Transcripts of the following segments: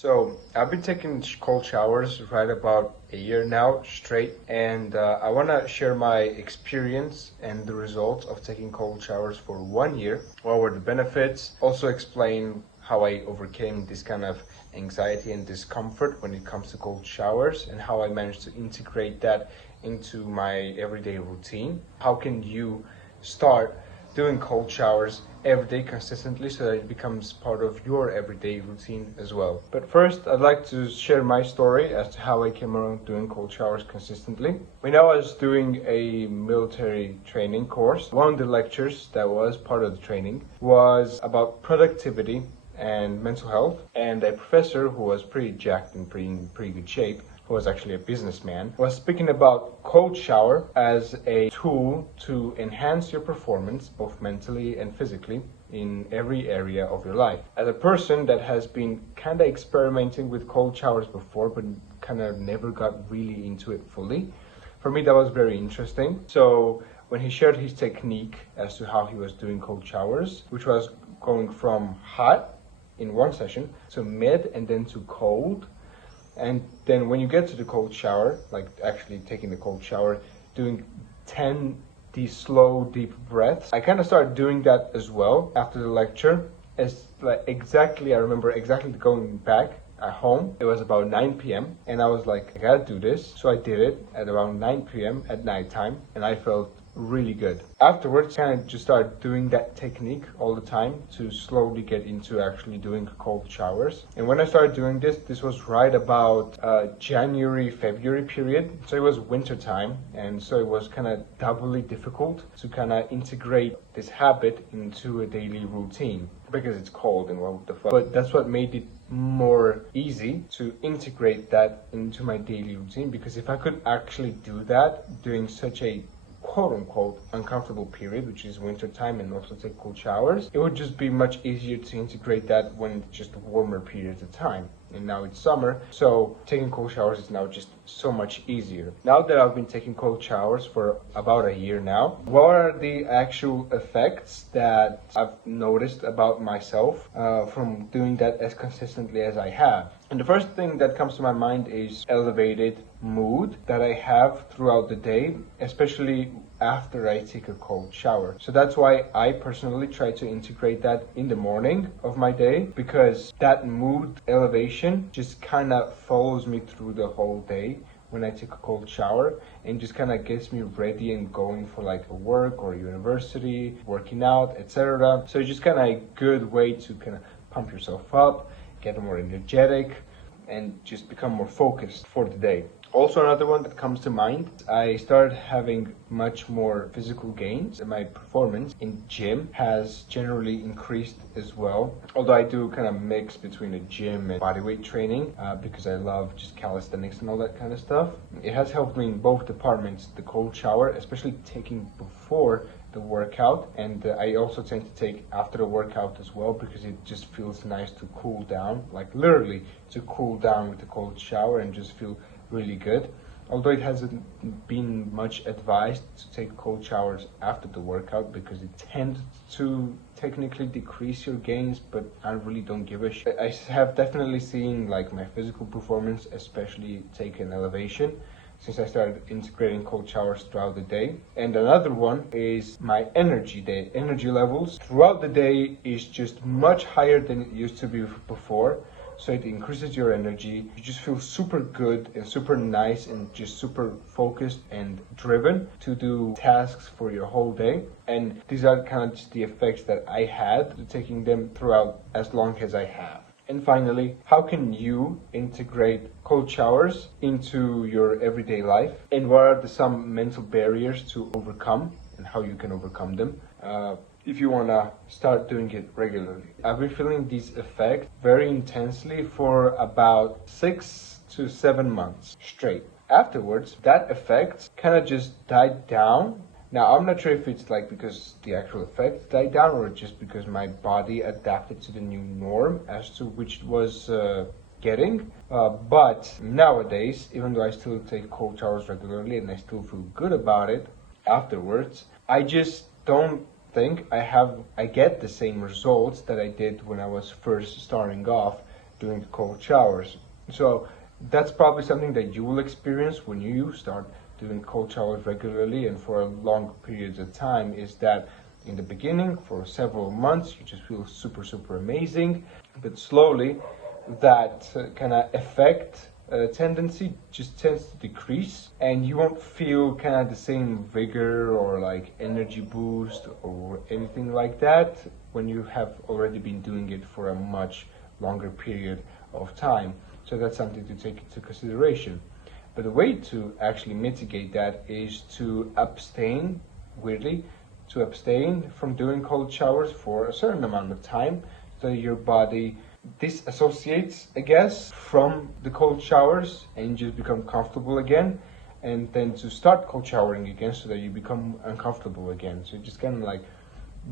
So I've been taking cold showers right about a year now straight, and I want to share my experience and the results of taking cold showers for 1 year. What were the benefits? Also explain how I overcame this kind of anxiety and discomfort when it comes to cold showers and how I managed to integrate that into my everyday routine. How can you start doing cold showers every day consistently so that it becomes part of your everyday routine as well? But first, I'd like to share my story as to how I came around doing cold showers consistently. When I was doing a military training course, one of the lectures that was part of the training was about productivity and mental health, and a professor who was pretty jacked and pretty good shape, who was actually a businessman, was speaking about cold shower as a tool to enhance your performance both mentally and physically in every area of your life. As a person that has been kind of experimenting with cold showers before but kind of never got really into it fully, for me that was very interesting. So when he shared his technique as to how he was doing cold showers, which was going from hot in one session to mid and then to cold, and then when you get to the cold shower, like actually taking the cold shower, doing 10 these slow deep breaths. I kind of started doing that as well after the lecture. It's like I remember exactly going back at home. It was about 9 p.m. and I was like, I gotta do this. So I did it at around 9 p.m. at nighttime, and I felt really good. Afterwards, kind of just started doing that technique all the time to slowly get into actually doing cold showers. And when I started doing this was right about January, February period. So it was winter time, and so it was kind of doubly difficult to kind of integrate this habit into a daily routine because it's cold and what the fuck. But that's what made it more easy to integrate that into my daily routine, because if I could actually do that during such a quote-unquote uncomfortable period, which is winter time, and also take cold showers, it would just be much easier to integrate that when it's just warmer periods of time. And now it's summer, so taking cold showers is now just so much easier. Now that I've been taking cold showers for about a year now, what are the actual effects that I've noticed about myself from doing that as consistently as I have? And the first thing that comes to my mind is elevated mood that I have throughout the day, especially after I take a cold shower. So that's why I personally try to integrate that in the morning of my day, because that mood elevation just kind of follows me through the whole day when I take a cold shower, and just kind of gets me ready and going for like a work or university, working out, etc. So it's just kind of a good way to kind of pump yourself up, get more energetic, and just become more focused for the day. Also, another one that comes to mind, I started having much more physical gains, and my performance in gym has generally increased as well. Although I do kind of mix between the gym and bodyweight training because I love just calisthenics and all that kind of stuff. It has helped me in both departments, the cold shower, especially taking before the workout, and I also tend to take after the workout as well, because it just feels nice to cool down, like literally to cool down with the cold shower and just feel really good. Although it hasn't been much advised to take cold showers after the workout, because it tends to technically decrease your gains, but I really don't give a shit. I have definitely seen like my physical performance especially take an elevation since I started integrating cold showers throughout the day. And another one is my energy. The energy levels throughout the day is just much higher than it used to be before. So it increases your energy. You just feel super good and super nice and just super focused and driven to do tasks for your whole day. And these are kind of just the effects that I had taking them throughout as long as I have. And finally, how can you integrate cold showers into your everyday life? And what are some mental barriers to overcome and how you can overcome them if you want to start doing it regularly? I've been feeling these effects very intensely for about 6 to 7 months straight. Afterwards, that effect kind of just died down. Now, I'm not sure if it's like because the actual effect died down or just because my body adapted to the new norm as to which was getting. But nowadays, even though I still take cold showers regularly and I still feel good about it afterwards, I just don't think I get the same results that I did when I was first starting off doing the cold showers. So that's probably something that you will experience when you start doing cold showers regularly and for long periods of time, is that in the beginning, for several months, you just feel super amazing, but slowly that kind of effect tendency just tends to decrease, and you won't feel kind of the same vigor or like energy boost or anything like that when you have already been doing it for a much longer period of time. So that's something to take into consideration. But the way to actually mitigate that is to abstain, weirdly, to abstain from doing cold showers for a certain amount of time, so your body disassociates, I guess, from the cold showers and you just become comfortable again, and then to start cold showering again so that you become uncomfortable again. So just kind of like,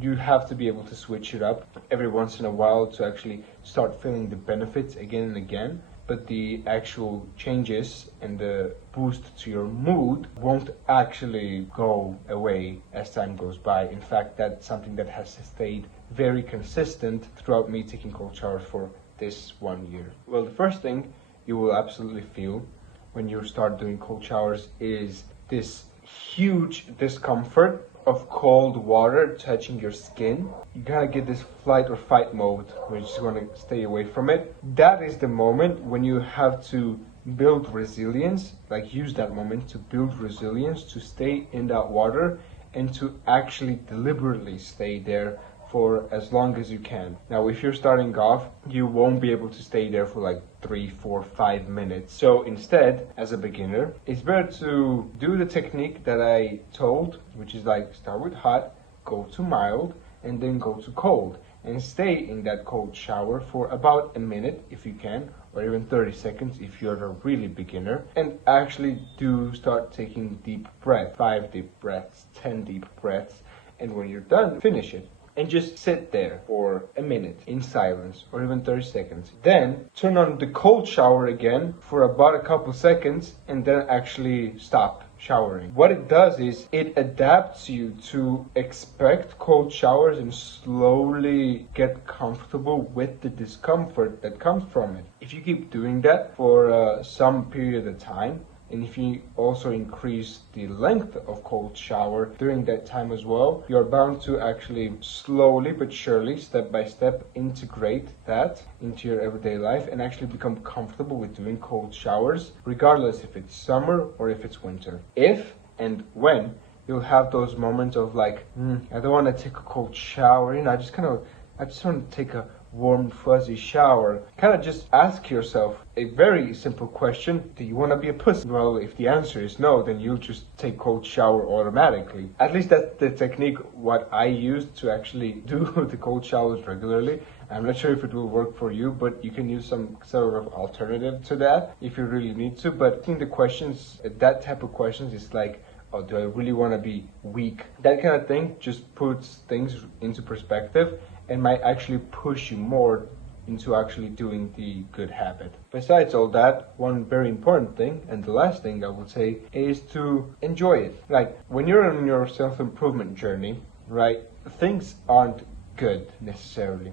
you have to be able to switch it up every once in a while to actually start feeling the benefits again and again. But the actual changes and the boost to your mood won't actually go away as time goes by. In fact, that's something that has stayed very consistent throughout me taking cold showers for this 1 year. Well, the first thing you will absolutely feel when you start doing cold showers is this huge discomfort of cold water touching your skin. You kind of get this flight or fight mode where you just want to stay away from it. That is the moment when you have to build resilience, like use that moment to build resilience to stay in that water and to actually deliberately stay there for as long as you can. Now, if you're starting off, you won't be able to stay there for like 3, 4, 5 minutes. So instead, as a beginner, it's better to do the technique that I told, which is like start with hot, go to mild, and then go to cold, and stay in that cold shower for about a minute if you can, or even 30 seconds if you're a really beginner, and actually do start taking deep breaths, 5 deep breaths, 10 deep breaths, and when you're done, finish it. And just sit there for a minute in silence or even 30 seconds. Then turn on the cold shower again for about a couple seconds and then actually stop showering. What it does is it adapts you to expect cold showers and slowly get comfortable with the discomfort that comes from it. If you keep doing that for some period of time, and if you also increase the length of cold shower during that time as well, you're bound to actually slowly but surely, step by step, integrate that into your everyday life and actually become comfortable with doing cold showers, regardless if it's summer or if it's winter. If and when you'll have those moments of like, I don't want to take a cold shower, I just want to take a warm fuzzy shower. Kind of just ask yourself a very simple question: do you want to be a pussy? Well, if the answer is no, then you'll just take cold shower automatically. At least that's the technique what I use to actually do the cold showers regularly. I'm not sure if it will work for you, but you can use some sort of alternative to that if you really need to. But I think the questions, that type of questions, is like, oh, do I really want to be weak? That kind of thing just puts things into perspective and might actually push you more into actually doing the good habit. Besides all that, one very important thing, and the last thing I would say, is to enjoy it. Like, when you're on your self-improvement journey, right, things aren't good necessarily.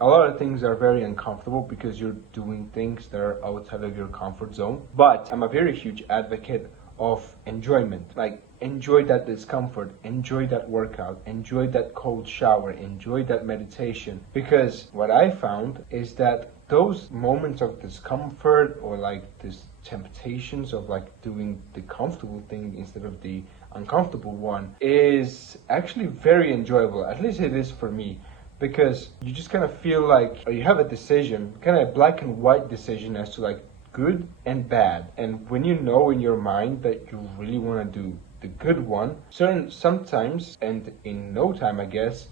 A lot of things are very uncomfortable because you're doing things that are outside of your comfort zone. But I'm a very huge advocate of enjoyment. Like, enjoy that discomfort, enjoy that workout, enjoy that cold shower, enjoy that meditation. Because what I found is that those moments of discomfort, or like these temptations of like doing the comfortable thing instead of the uncomfortable one, is actually very enjoyable. At least it is for me. Because you just kind of feel like, or you have a decision, kind of a black and white decision as to like good and bad. And when you know in your mind that you really want to do the good one, sometimes, and in no time, I guess,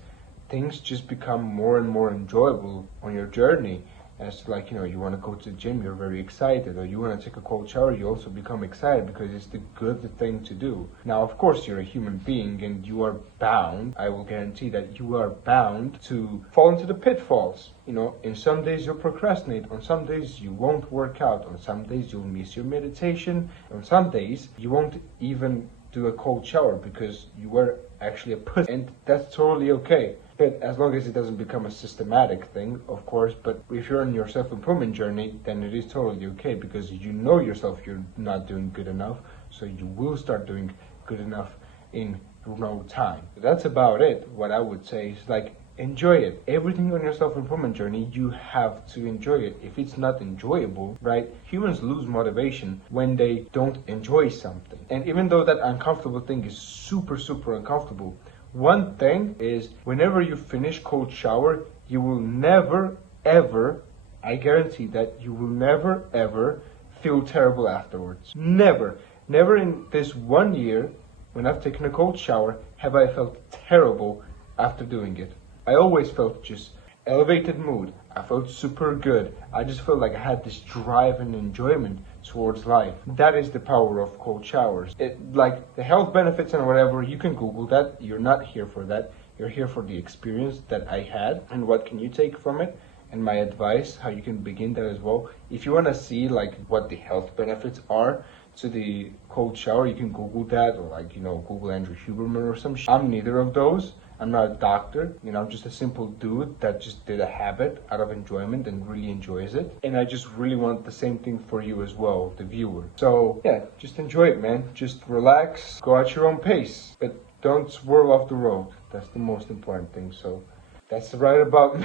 things just become more and more enjoyable on your journey. As like, you want to go to the gym, you're very excited, or you want to take a cold shower, you also become excited because it's the good thing to do. Now, of course, you're a human being and you are bound, I will guarantee that you are bound to fall into the pitfalls. In some days you'll procrastinate, on some days you won't work out, on some days you'll miss your meditation, on some days you won't even do a cold shower because you were actually a pussy. And that's totally okay. But as long as it doesn't become a systematic thing, of course. But if you're on your self-improvement journey, then it is totally okay, because you know yourself you're not doing good enough. So you will start doing good enough in no time. That's about it. What I would say is, like, enjoy it. Everything on your self-improvement journey, you have to enjoy it. If it's not enjoyable, right? Humans lose motivation when they don't enjoy something. And even though that uncomfortable thing is super, super uncomfortable, one thing is, whenever you finish cold shower, you will never, ever, I guarantee that you will never, ever feel terrible afterwards. Never. Never in this 1 year, when I've taken a cold shower, have I felt terrible after doing it. I always felt just elevated mood. I felt super good. I just felt like I had this drive and enjoyment towards life. That is the power of cold showers. Like the health benefits and whatever, you can Google that. You're not here for that. You're here for the experience that I had and what can you take from it, and my advice, how you can begin that as well. If you want to see like what the health benefits are to the cold shower, you can Google that, or like, Google Andrew Huberman or some shit. I'm neither of those. I'm not a doctor, I'm just a simple dude that just did a habit out of enjoyment and really enjoys it. And I just really want the same thing for you as well, the viewer. So yeah, just enjoy it, man. Just relax, go at your own pace, but don't swerve off the road. That's the most important thing. So that's right about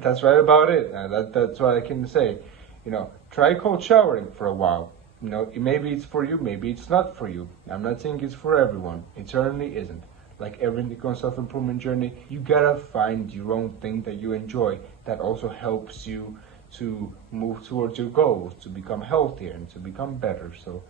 that's right about it. That's what I can say. Try cold showering for a while. Maybe it's for you, maybe it's not for you. I'm not saying it's for everyone. It certainly isn't. Like everything on self-improvement journey, you gotta find your own thing that you enjoy that also helps you to move towards your goals, to become healthier and to become better. So,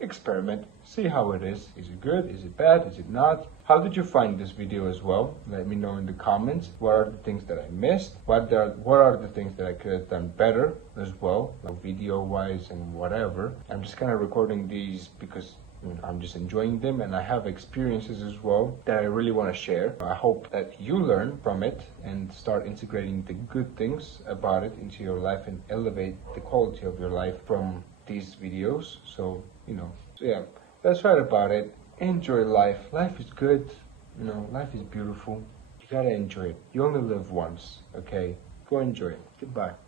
experiment, see how it is. Is it good? Is it bad? Is it not? How did you find this video as well? Let me know in the comments. What are the things that I missed? What are the things that I could have done better as well, like video-wise and whatever. I'm just kind of recording these because I'm just enjoying them, and I have experiences as well that I really want to share. I hope that you learn from it and start integrating the good things about it into your life and elevate the quality of your life from these videos. So yeah, that's right about it. Enjoy life. Life is good. Life is beautiful. You gotta enjoy it. You only live once, okay? Go enjoy it. Goodbye.